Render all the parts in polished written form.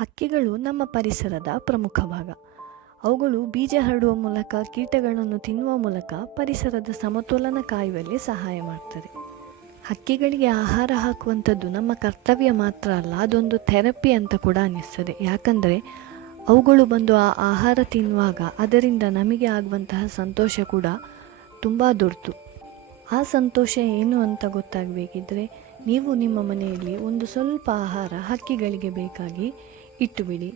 ಹಕ್ಕಿಗಳು ನಮ್ಮ ಪರಿಸರದ ಪ್ರಮುಖ ಭಾಗ. ಅವುಗಳು ಬೀಜ ಹರಡುವ ಮೂಲಕ, ಕೀಟಗಳನ್ನು ತಿನ್ನುವ ಮೂಲಕ ಪರಿಸರದ ಸಮತೋಲನ ಕಾಯುವಲ್ಲಿ ಸಹಾಯ ಮಾಡ್ತದೆ. ಹಕ್ಕಿಗಳಿಗೆ ಆಹಾರ ಹಾಕುವಂಥದ್ದು ನಮ್ಮ ಕರ್ತವ್ಯ ಮಾತ್ರ ಅಲ್ಲ, ಅದೊಂದು ಥೆರಪಿ ಅಂತ ಕೂಡ ಅನ್ನಿಸ್ತದೆ. ಯಾಕಂದರೆ ಅವುಗಳು ಬಂದು ಆ ಆಹಾರ ತಿನ್ನುವಾಗ ಅದರಿಂದ ನಮಗೆ ಆಗುವಂತಹ ಸಂತೋಷ ಕೂಡ ತುಂಬ ದೊಡ್ಡದು. ಆ ಸಂತೋಷ ಏನು ಅಂತ ಗೊತ್ತಾಗಬೇಕಿದ್ರೆ ನೀವು ನಿಮ್ಮ ಮನೆಯಲ್ಲಿ ಒಂದು ಸ್ವಲ್ಪ ಆಹಾರ ಹಕ್ಕಿಗಳಿಗೆ ಬೇಕಾಗಿ ಇಟ್ಟುಬಿಡಿ.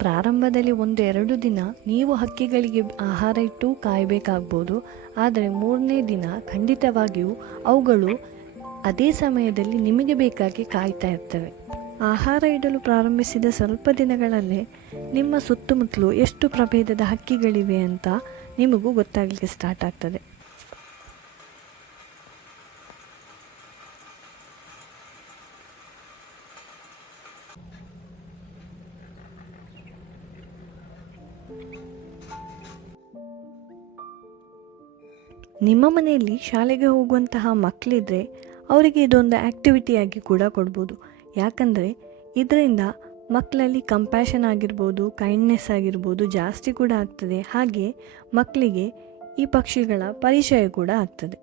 ಪ್ರಾರಂಭದಲ್ಲಿ 1-2 ದಿನ ನೀವು ಹಕ್ಕಿಗಳಿಗೆ ಆಹಾರ ಇಟ್ಟು ಕಾಯಬೇಕಾಗ್ಬೋದು. ಆದರೆ 3ನೇ ದಿನ ಖಂಡಿತವಾಗಿಯೂ ಅವುಗಳು ಅದೇ ಸಮಯದಲ್ಲಿ ನಿಮಗೆ ಬೇಕಾಗಿ ಕಾಯ್ತಾ ಇರ್ತವೆ. ಆಹಾರ ಇಡಲು ಪ್ರಾರಂಭಿಸಿದ ಸ್ವಲ್ಪ ದಿನಗಳಲ್ಲೇ ನಿಮ್ಮ ಸುತ್ತಮುತ್ತಲು ಎಷ್ಟು ಪ್ರಭೇದದ ಹಕ್ಕಿಗಳಿವೆ ಅಂತ ನಿಮಗೂ ಗೊತ್ತಾಗಲಿಕ್ಕೆ ಸ್ಟಾರ್ಟ್ ಆಗ್ತದೆ. ನಿಮ್ಮ ಮನೆಯಲ್ಲಿ ಶಾಲೆಗೆ ಹೋಗುವಂತಹ ಮಕ್ಕಳಿದ್ರೆ ಅವರಿಗೆ ಇದೊಂದು ಆ್ಯಕ್ಟಿವಿಟಿಯಾಗಿ ಕೂಡ ಕೊಡ್ಬೋದು. ಯಾಕಂದರೆ ಇದರಿಂದ ಮಕ್ಕಳಲ್ಲಿ ಕಂಪ್ಯಾಷನ್ ಆಗಿರ್ಬೋದು, ಕೈಂಡ್ನೆಸ್ ಆಗಿರ್ಬೋದು ಜಾಸ್ತಿ ಕೂಡ ಆಗ್ತದೆ. ಹಾಗೆ ಮಕ್ಕಳಿಗೆ ಈ ಪಕ್ಷಿಗಳ ಪರಿಚಯ ಕೂಡ ಆಗ್ತದೆ.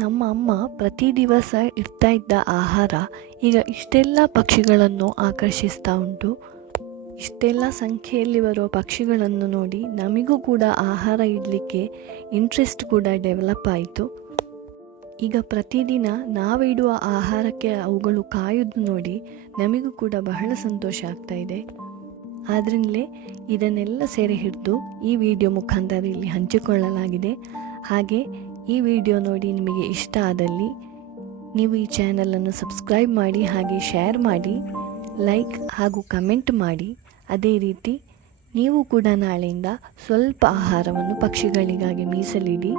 ನಮ್ಮ ಅಮ್ಮ ಪ್ರತಿ ದಿವಸ ಇಡ್ತಾ ಇದ್ದ ಆಹಾರ ಈಗ ಇಷ್ಟೆಲ್ಲ ಪಕ್ಷಿಗಳನ್ನು ಆಕರ್ಷಿಸ್ತಾ ಉಂಟು. ಇಷ್ಟೆಲ್ಲ ಸಂಖ್ಯೆಯಲ್ಲಿ ಬರುವ ಪಕ್ಷಿಗಳನ್ನು ನೋಡಿ ನಮಗೂ ಕೂಡ ಆಹಾರ ಇಡಲಿಕ್ಕೆ ಇಂಟ್ರೆಸ್ಟ್ ಕೂಡ ಡೆವಲಪ್ ಆಯಿತು. ಈಗ ಪ್ರತಿದಿನ ನಾವಿಡುವ ಆಹಾರಕ್ಕೆ ಅವುಗಳು ಕಾಯೋದು ನೋಡಿ ನಮಗೂ ಕೂಡ ಬಹಳ ಸಂತೋಷ ಆಗ್ತಾ ಇದೆ. ಆದ್ದರಿಂದಲೇ ಇದನ್ನೆಲ್ಲ ಸೆರೆ ಹಿಡಿದು ಈ ವಿಡಿಯೋ ಮುಖಾಂತರ ಇಲ್ಲಿ ಹಂಚಿಕೊಳ್ಳಲಾಗಿದೆ. ಹಾಗೆ ಈ ವಿಡಿಯೋ ನೋಡಿ ನಿಮಗೆ ಇಷ್ಟ ಆದಲ್ಲಿ ನೀವು ಈ ಚಾನಲನ್ನು ಸಬ್ಸ್ಕ್ರೈಬ್ ಮಾಡಿ, ಹಾಗೆ ಶೇರ್ ಮಾಡಿ, ಲೈಕ್ ಹಾಗೂ ಕಮೆಂಟ್ ಮಾಡಿ. ಅದೇ ರೀತಿ ನೀವು ಕೂಡ ನಾಳೆಯಿಂದ ಸ್ವಲ್ಪ ಆಹಾರವನ್ನು ಪಕ್ಷಿಗಳಿಗಾಗಿ ಮೀಸಲಿಡಿ.